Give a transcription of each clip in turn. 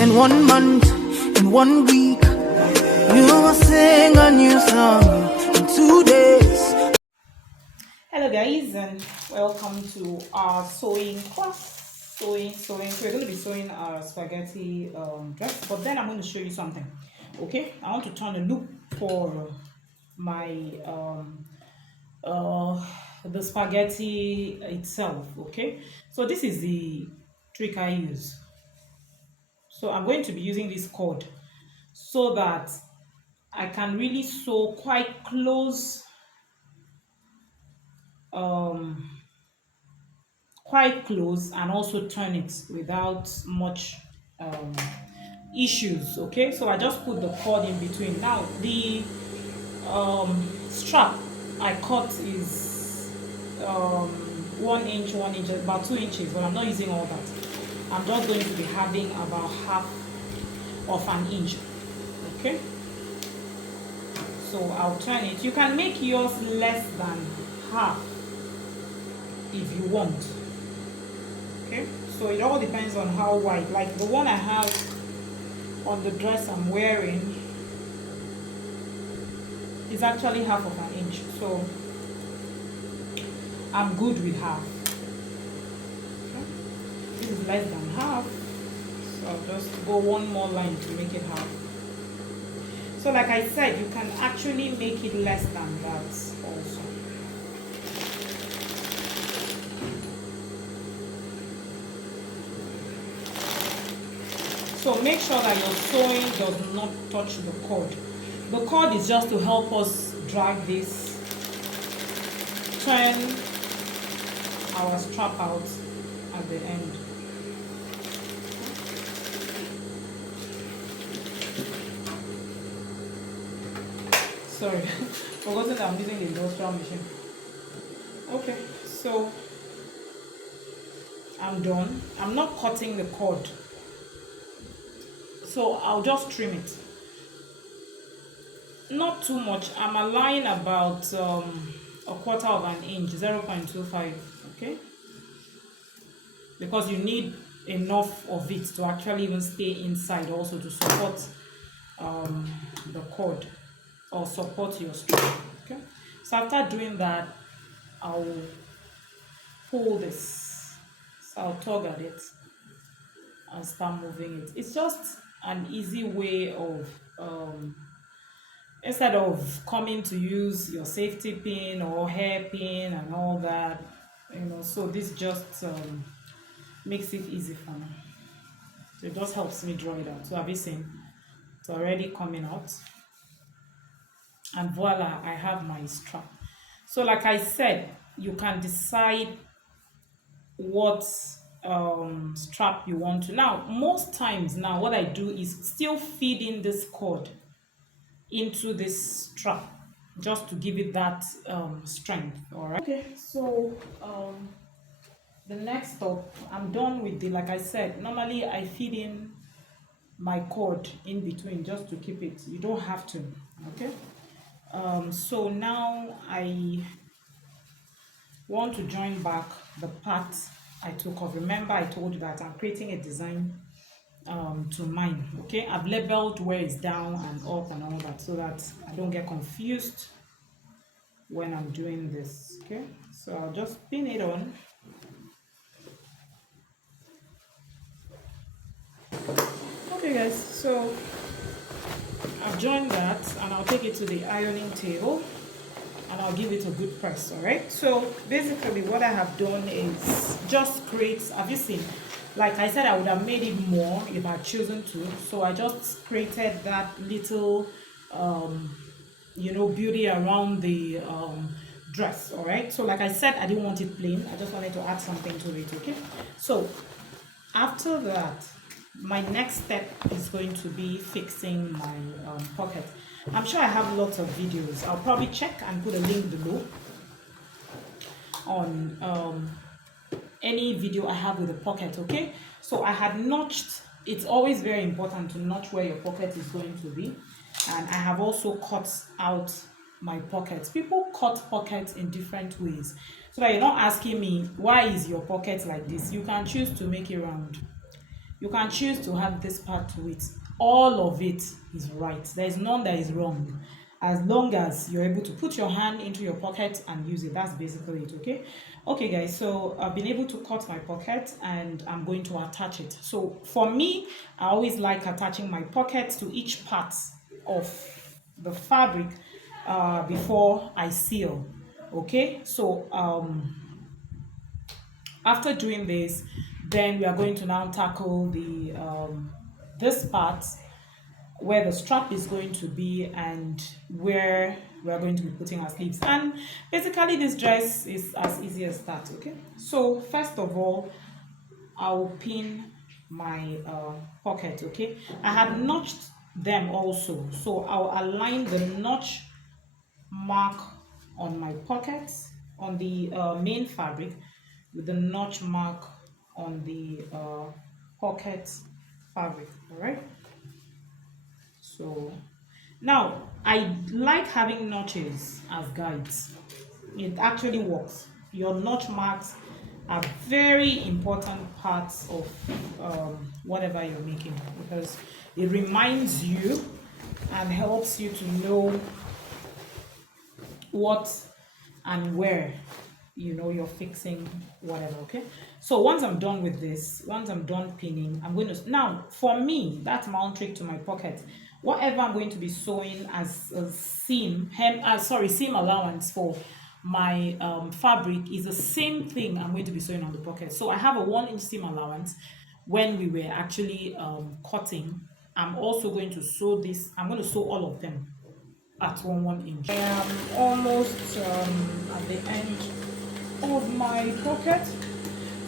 in 1 month, in 1 week. You will sing a new song in 2 days. Hello guys, and welcome to our sewing class. Sewing. So we're going to be sewing our spaghetti dress, but then I'm going to show you something. Okay, I want to turn a loop for my the spaghetti itself. Okay, so this is the trick I use. So I'm going to be using this cord so that I can really sew quite close, and also turn it without much issues. Okay, so I just put the cord in between. Now the strap I cut is 1 inch, 1 inch, about 2 inches, but I'm not using all that. I'm just going to be having about half of an inch. Okay, so I'll turn it. You can make yours less than half if you want. Okay, so it all depends on how wide. Like the one I have on the dress I'm wearing is actually half of an inch, so I'm good with half. Okay. This is less than half, so I'll just go one more line to make it half. So like I said, you can actually make it less than that also. So make sure that your sewing does not touch the cord. The cord is just to help us drag this, turn our strap out at the end. Sorry, forgotten that I'm using the industrial machine. Okay, so I'm done. I'm not cutting the cord, so I'll just trim it. Not too much. I'm allowing about 1/4 of an inch, 0.25. Okay, because you need enough of it to actually even stay inside, also to support the cord or support your strap. Okay, so after doing that, I'll pull this. So I'll tug at it and start moving it. It's just an easy way of instead of coming to use your safety pin or hairpin and all that, so this just makes it easy for me. So it just helps me draw it out. So have you seen? It's already coming out, and voila, I have my strap. So like I said, you can decide what strap you want to. Now most times now what I do is still feed in this cord into this strap just to give it that strength. All right. Okay, so the next step, I'm done with the, like I said, normally I feed in my cord in between just to keep it. You don't have to. Okay, so now I want to join back the part I took off. Remember I told you that I'm creating a design to mine. Okay, I've labeled where it's down and up and all that, so that I don't get confused when I'm doing this. Okay, so I'll just pin it on. Okay guys, so I've joined that, and I'll take it to the ironing table and I'll give it a good press. All right, so basically what I have done is just create, have you seen, like I said, I would have made it more if I had chosen to, so I just created that little beauty around the dress. All right, so like I said, I didn't want it plain, I just wanted to add something to it. Okay, so after that, my next step is going to be fixing my pocket. I'm sure I have lots of videos. I'll probably check and put a link below on any video I have with the pocket. Okay, so I had notched. It's always very important to notch where your pocket is going to be, and I have also cut out my pockets. People cut pockets in different ways, so that you're not asking me why is your pocket like this. You can choose to make it round. You can choose to add this part to it. All of it is right. There is none that is wrong. As long as you're able to put your hand into your pocket and use it, that's basically it. Okay. Okay guys, so I've been able to cut my pocket and I'm going to attach it. So for me, I always like attaching my pocket to each part of the fabric before I seal. Okay, so after doing this, then we are going to now tackle the this part where the strap is going to be and where we are going to be putting our sleeves. And basically this dress is as easy as that. Okay, so first of all, I'll pin my pocket. Okay, I had notched them also, so I'll align the notch mark on my pocket on the main fabric with the notch mark on the pocket fabric. All right, so now I like having notches as guides. It actually works. Your notch marks are very important parts of whatever you're making, because it reminds you and helps you to know what and where you're fixing whatever. Okay, so once I'm done with this, once I'm done pinning, I'm going to now, for me, that's mount trick to my pocket. Whatever I'm going to be sewing as a seam seam allowance for my fabric is the same thing I'm going to be sewing on the pocket. So I have a 1-inch seam allowance. When we were actually cutting, I'm also going to sew this. I'm going to sew all of them at 1 inch. I am almost at the end of my pocket.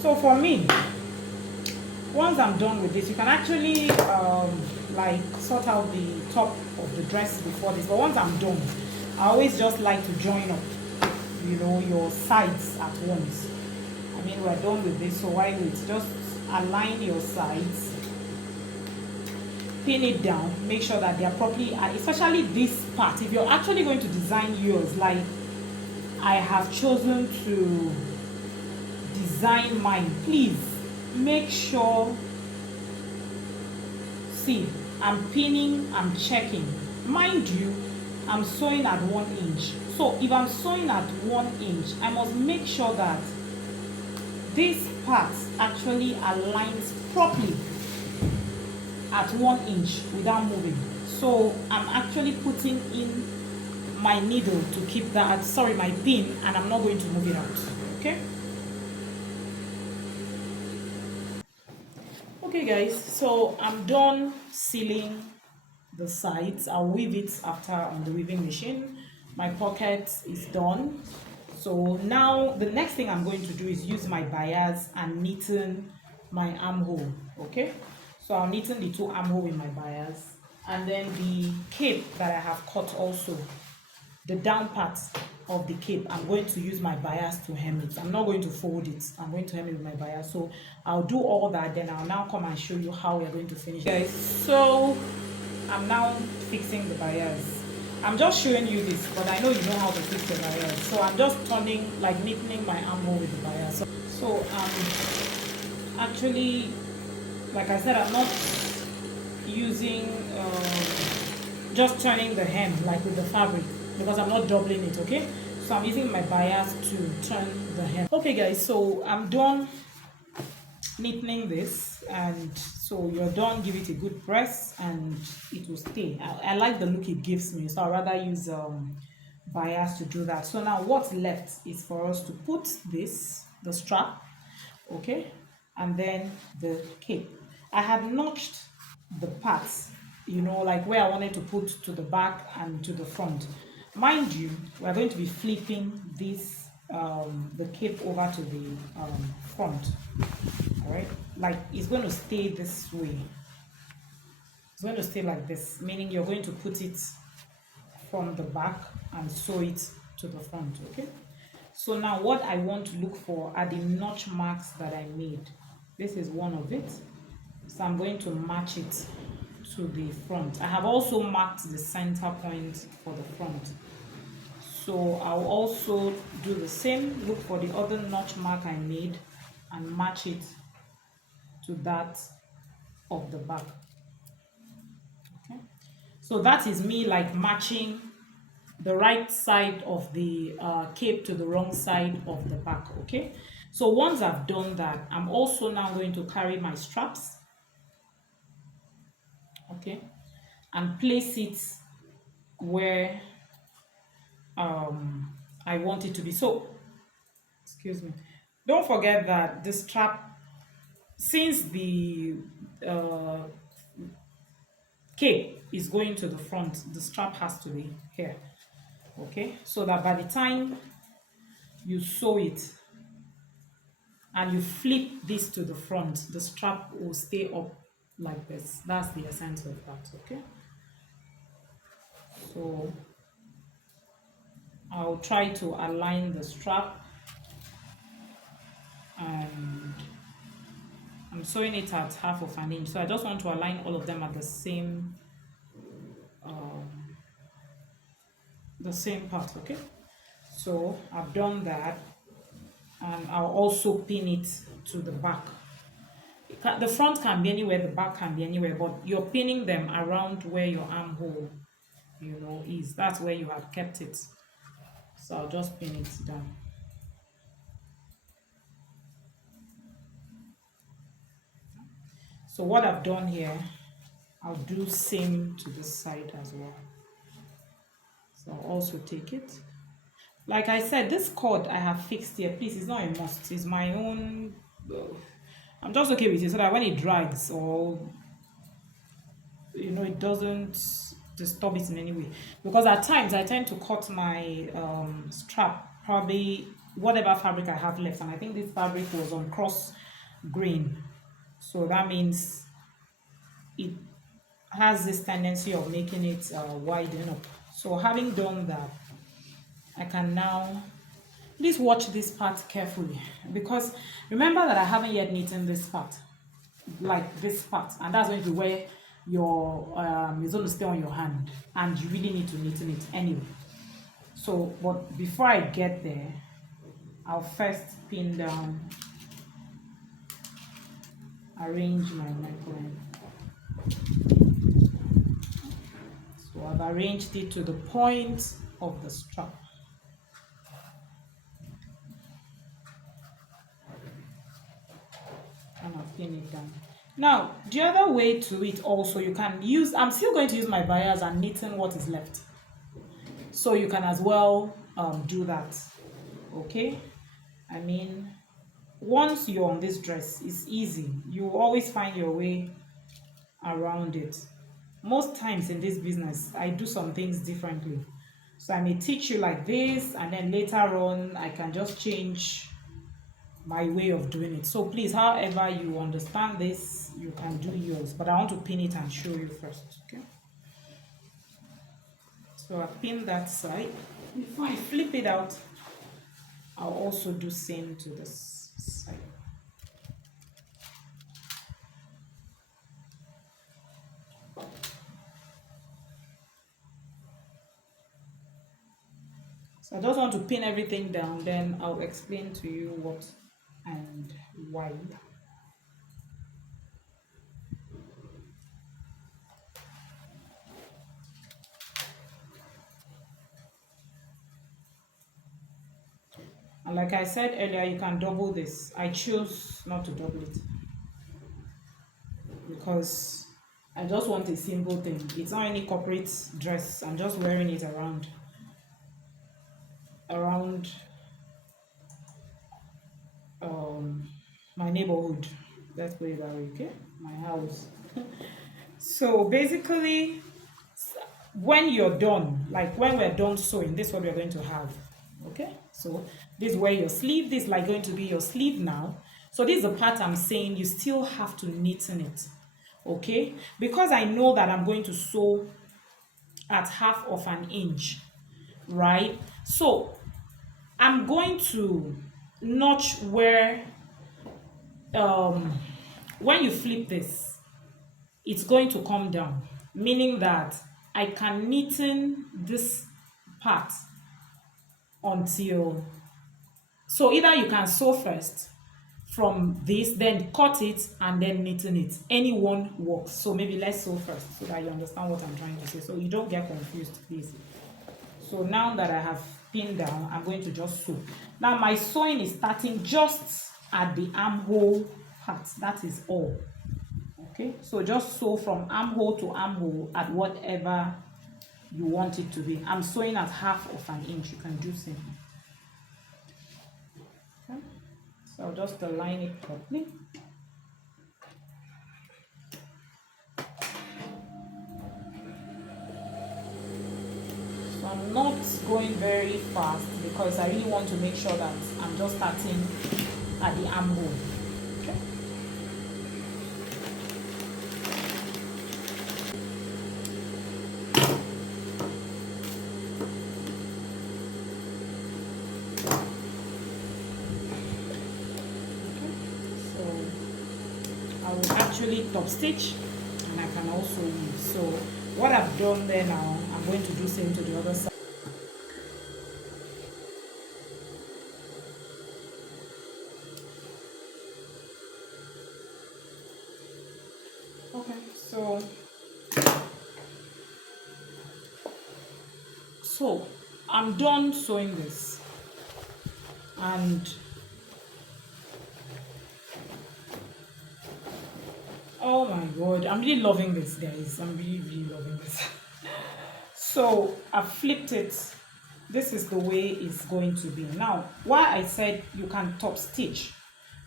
So for me, once I'm done with this, you can actually like sort out the top of the dress before this, but once I'm done, I always just like to join up your sides at once. I mean, we're done with this, so why wait? Just align your sides, pin it down, make sure that they are properly, especially this part. If you're actually going to design yours like I have chosen to design mine, please make sure, see, I'm pinning, I'm checking. Mind you, I'm sewing at 1 inch. So if I'm sewing at 1 inch, I must make sure that this part actually aligns properly at 1 inch without moving. So I'm actually putting in my needle to keep that, my pin, and I'm not going to move it out. Okay. Okay guys, so I'm done sealing the sides. I'll weave it after on the weaving machine. My pocket is done. So now the next thing I'm going to do is use my bias and neaten my armhole. Okay, so I'll neaten the 2 armhole in my bias, and then the cape that I have cut also, the down part of the cape, I'm going to use my bias to hem it. I'm not going to fold it, I'm going to hem it with my bias. So I'll do all that, then I'll now come and show you how we're going to finish. Guys, so I'm now fixing the bias. I'm just showing you this, but I know you know how to fix the bias. So I'm just turning, like neatening my armhole with the bias. So actually, like I said, I'm not using just turning the hem like with the fabric, because I'm not doubling it. Okay, so I'm using my bias to turn the hem. Okay guys, so I'm done neatening this, and so you're done. Give it a good press and it will stay. I like the look it gives me, so I'd rather use bias to do that. So now what's left is for us to put the strap, okay, and then the cape. I have notched the parts, like where I wanted to put to the back and to the front. Mind you, we're going to be flipping this the cape over to the front. All right, like it's going to stay this way. It's going to stay like this, meaning you're going to put it from the back and sew it to the front. Okay, so now what I want to look for are the notch marks that I made. This is one of it, so I'm going to match it to the front. I have also marked the center point for the front, so I'll also do the same. Look for the other notch mark I made and match it to that of the back. Okay, so that is me like matching the right side of the cape to the wrong side of the back. Okay, so once I've done that, I'm also now going to carry my straps, okay, and place it where I want it to be. So excuse me, don't forget that the strap, since the uh, cape is going to the front, the strap has to be here, okay, so that by the time you sew it and you flip this to the front, the strap will stay up like this. That's the essence of that. Okay, so I'll try to align the strap, and I'm sewing it at 1/2 of an inch, so I just want to align all of them at the same part. Okay, so I've done that, and I'll also pin it to the back. The front can be anywhere, the back can be anywhere, but you're pinning them around where your armhole, is. That's where you have kept it. So I'll just pin it down. So what I've done here, I'll do same to this side as well. So I'll also take it. Like I said, this cord I have fixed here, please, it's not a must. It's my own. I'm just okay with it so that when it drags, or it doesn't disturb it in any way, because at times I tend to cut my strap, probably whatever fabric I have left, and I think this fabric was on cross grain, so that means it has this tendency of making it widen up. So having done that, I can now, please watch this part carefully, because remember that I haven't yet knitted this part, like this part, and that's going to be where your is going to stay on your hand, and you really need to knit it anyway. So, but before I get there, I'll first pin down, arrange my neckline. So I've arranged it to the point of the strap. And I'll pin it down. Now, the other way to it also, you can use, I'm still going to use my bias and knitting what is left. So you can as well do that, okay? I mean, once you're on this dress, it's easy. You will always find your way around it. Most times in this business, I do some things differently. So I may teach you like this, and then later on, I can just change my way of doing it. So please, however you understand this, you can do yours, but I want to pin it and show you first. Okay, so I pin that side. Before I flip it out, I'll also do same to this side. So I just want to pin everything down, then I'll explain to you what and why. And like I said earlier, you can double this. I choose not to double it because I just want a simple thing. It's not any corporate dress. I'm just wearing it around my neighborhood. Let's put it that way, okay? My house. So basically, when you're done, like when we're done sewing, this is what we're going to have. Okay, so this is where your sleeve, this is like going to be your sleeve now. So this is the part I'm saying you still have to knit in it, okay? Because I know that I'm going to sew at 1/2 of an inch, right? So I'm going to notch where when you flip this, it's going to come down, meaning that I can knit in this part until, so either you can sew first, from this, then cut it, and then knitting it. Any one works. So maybe let's sew first so that you understand what I'm trying to say, so you don't get confused, please. So now that I have pinned down, I'm going to just sew. Now my sewing is starting just at the armhole part. That is all. Okay, so just sew from armhole to armhole at whatever you want it to be. I'm sewing at 1/2 of an inch. You can do same. Okay, so I'll just align it properly. So I'm not going very fast because I really want to make sure that I'm just starting at the armhole. Okay. I will actually top stitch, and I can also weave. So what I've done there now, I'm going to do same to the other side. Okay, so I'm done sewing this, and oh my god, I'm really loving this, guys. I'm really loving this. So I flipped it. This is the way it's going to be. Now, why I said you can top stitch,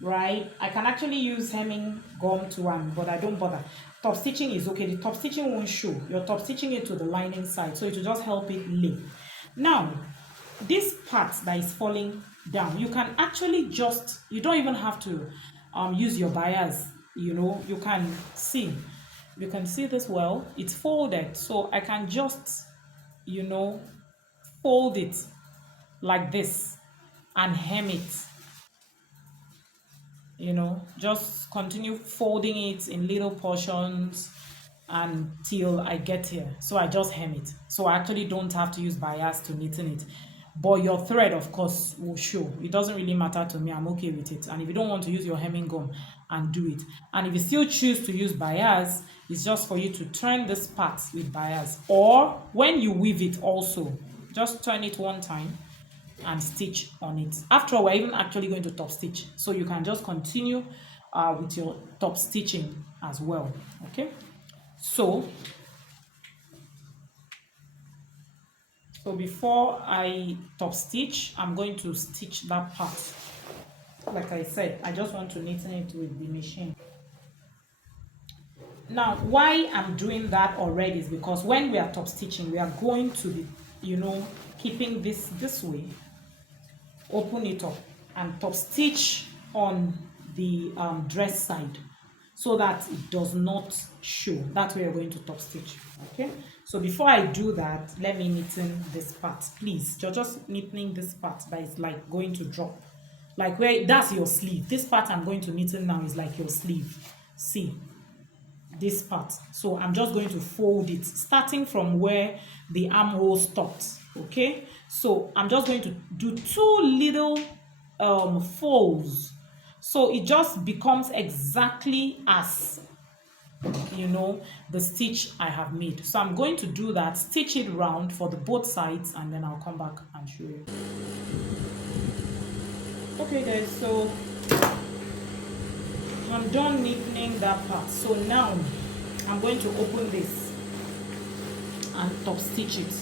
right? I can actually use hemming gum to but I don't bother. Top stitching is okay. The top stitching won't show. You're top stitching it to the lining side, so it will just help it lay. Now, this part that is falling down, you can actually just, you don't even have to use your bias. You know, you can see this well. It's folded, so I can just, you know, fold it like this and hem it. You know, just continue folding it in little portions until I get here. So I just hem it. So I actually don't have to use bias to knitting it. But your thread, of course, will show. It doesn't really matter to me. I'm okay with it. And if you don't want to use your hemming gum, and do it. And if you still choose to use bias, it's just for you to turn this part with bias. Or when you weave it also, just turn it one time and stitch on it. After all, we're even actually going to top stitch. So you can just continue with your top stitching as well. Okay. So before I top stitch, I'm going to stitch that part. Like I said, I just want to knit it with the machine. Now, why I'm doing that already is because when we are top stitching, we are going to be, you know, keeping this way, open it up and top stitch on the dress side so that it does not show. That's where we're going to top stitch. Okay, so before I do that, let me knit in this part, please. You're just knitting this part that is like going to drop, like where that's your sleeve. This part I'm going to knit in now is like your sleeve. See this part. So I'm just going to fold it starting from where the armhole stopped. Okay, so I'm just going to do 2 little folds, so it just becomes exactly as, you know, the stitch I have made. So I'm going to do that, stitch it round for the both sides, and then I'll come back and show you. Okay guys, so I'm done knitting that part. So now I'm going to open this and top stitch it.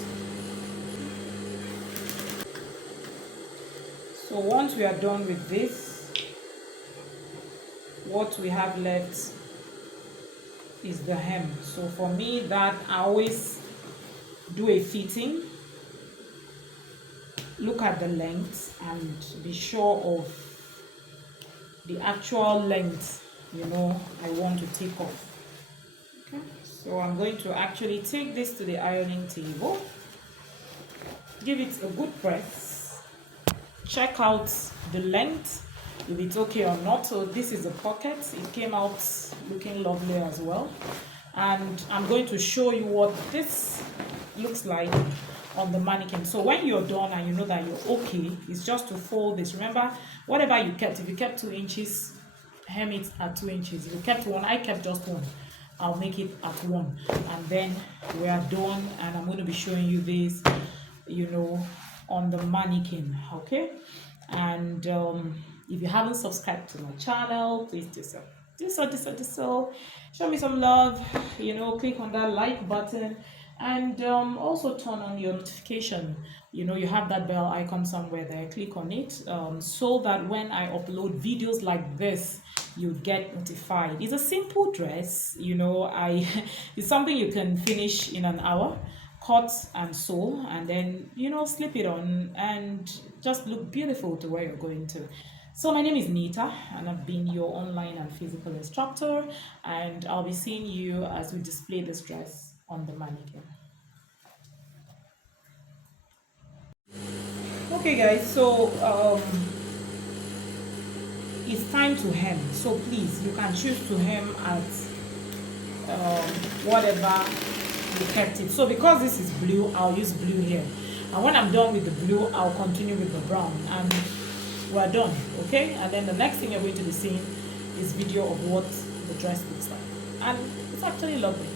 So once we are done with this, what we have left is the hem. So for me, that I always do a fitting, look at the length and be sure of the actual length, you know, I want to take off. Okay, so I'm going to actually take this to the ironing table, give it a good press, check out the length, if it's okay or not. So this is the pocket. It came out looking lovely as well, and I'm going to show you what this looks like on the mannequin. So when you're done and you know that you're okay, it's just to fold this. Remember, whatever you kept, if you kept 2 inches, hem it at 2 inches. If you kept 1, I kept just 1, I'll make it at 1, and then we are done. And I'm going to be showing you this, you know, on the mannequin. Okay. And if you haven't subscribed to my channel, please do so. Show me some love, you know, click on that like button, and also turn on your notification. You know, you have that bell icon somewhere there, click on it, so that when I upload videos like this, you get notified. It's a simple dress, you know. It's something you can finish in an hour, cut and sew, and then, you know, slip it on and just look beautiful to where you're going to. So my name is Nita, and I've been your online and physical instructor, and I'll be seeing you as we display this dress on the mannequin. Okay guys, so it's time to hem. So please, you can choose to hem at whatever you kept it. So because this is blue, I'll use blue here, and when I'm done with the blue, I'll continue with the brown, and we're done. Okay, and then the next thing you're going to be seeing is video of what the dress looks like, and it's actually lovely.